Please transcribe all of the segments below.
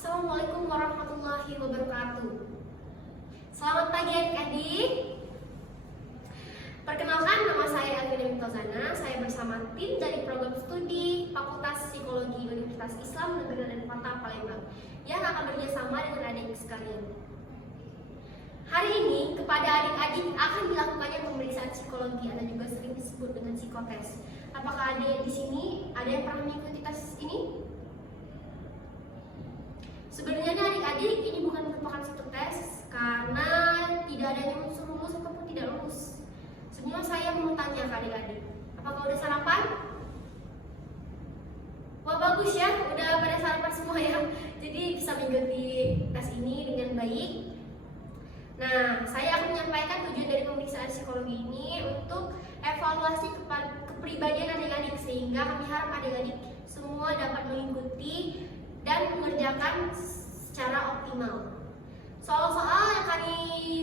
Assalamualaikum warahmatullahi wabarakatuh. Selamat pagi adik-adik. Perkenalkan, nama saya Alvina Mintozana. Saya bersama tim dari program studi Fakultas Psikologi Universitas Islam Negeri dan Kota Palembang yang akan bekerjasama dengan adik sekalian. Hari ini kepada adik-adik akan dilakukannya pemeriksaan psikologi atau juga sering disebut dengan psikotes. Apakah adik di sini ada yang pernah mengikuti tes ini? Sebenarnya adik-adik ini bukan merupakan satu tes karena tidak ada yang unsur lulus ataupun tidak lulus. Sebenarnya saya mau tanya ke adik-adik, apakah udah sarapan? Wah, bagus ya, udah pada sarapan semua ya. Jadi bisa mengikuti tes ini dengan baik. Nah, saya akan menyampaikan tujuan dari pemeriksaan psikologi ini untuk evaluasi kepribadian adik-adik, sehingga kami harap adik-adik semua dapat mengikuti dan mengerjakan secara optimal. Soal-soal yang kami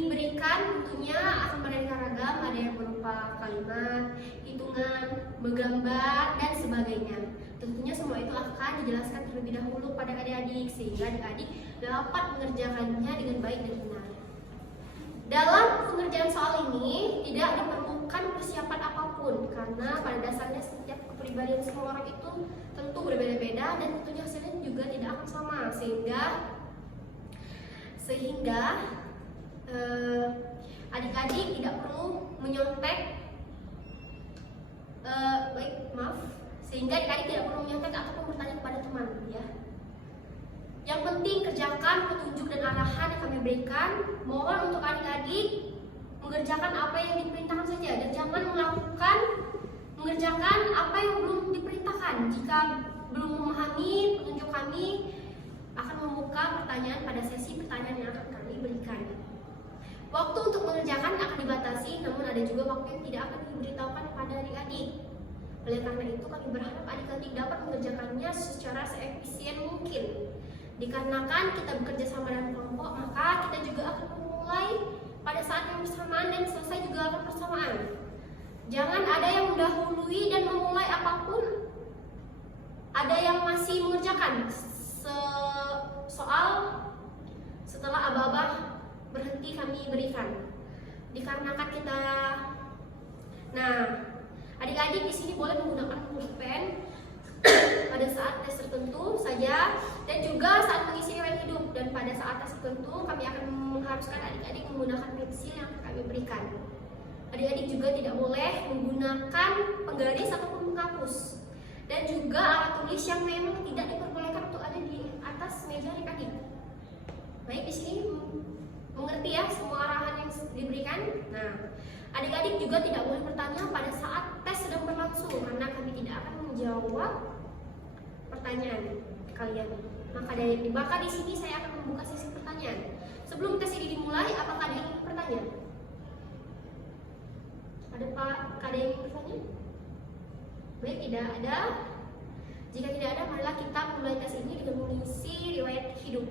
berikan tentunya akan beraneka ragam, ada yang berupa kalimat, hitungan, menggambar, dan sebagainya. Tentunya semua itu akan dijelaskan terlebih dahulu pada adik-adik sehingga adik-adik dapat mengerjakannya dengan baik dan benar. Dalam pengerjaan soal ini tidak diperlukan persiapan apapun karena pada dasarnya setiap kepribadian semua orang itu tentu berbeda-beda dan tentunya hasilnya juga tidak akan sama sehingga adik-adik tidak perlu menyontek sehingga adik-adik tidak perlu menyontek ataupun bertanya kepada teman ya. Yang penting kerjakan petunjuk dan arahan yang kami berikan. Mohon untuk adik-adik mengerjakan apa yang diperintahkan saja dan jangan mengerjakan apa yang belum diperintahkan. Jika belum memahami petunjuk kami, akan membuka pertanyaan pada sesi pertanyaan yang akan kami berikan. Waktu untuk mengerjakan akan dibatasi, namun ada juga waktu yang tidak akan diberitahukan kepada adik-adik. Oleh karena itu kami berharap adik-adik dapat mengerjakannya secara seefisien mungkin. Dikarenakan kita bekerja sama dalam kelompok, maka kita juga akan memulai pada saat yang bersamaan dan selesai juga akan bersamaan. Jangan ada yang mendahului dan memulai apapun, ada yang masih mengerjakan soal setelah aba-aba berhenti kami berikan. Dikarenakan kita, adik-adik di sini boleh menggunakan pulpen pada saat tes tertentu saja dan juga saat mengisi riwayat hidup, dan pada saat tes tertentu kami akan mengharuskan adik-adik menggunakan pensil yang kami berikan. Adik-adik juga tidak boleh menggunakan penggaris ataupun penghapus dan juga alat tulis yang memang tidak diperbolehkan untuk ada di atas meja adik-adik. Baik, di sini mengerti ya semua arahan yang diberikan. Nah, adik-adik juga tidak boleh bertanya pada saat tes sedang berlangsung karena kami tidak akan menjawab pertanyaan kalian. Maka di sini saya akan membuka sesi pertanyaan. Sebelum tes ini dimulai, apakah ada yang ingin bertanya? Ada yang ingin bertanya? Baik, tidak ada. Jika tidak ada, marilah kita mulai tes ini dengan mengisi riwayat hidup.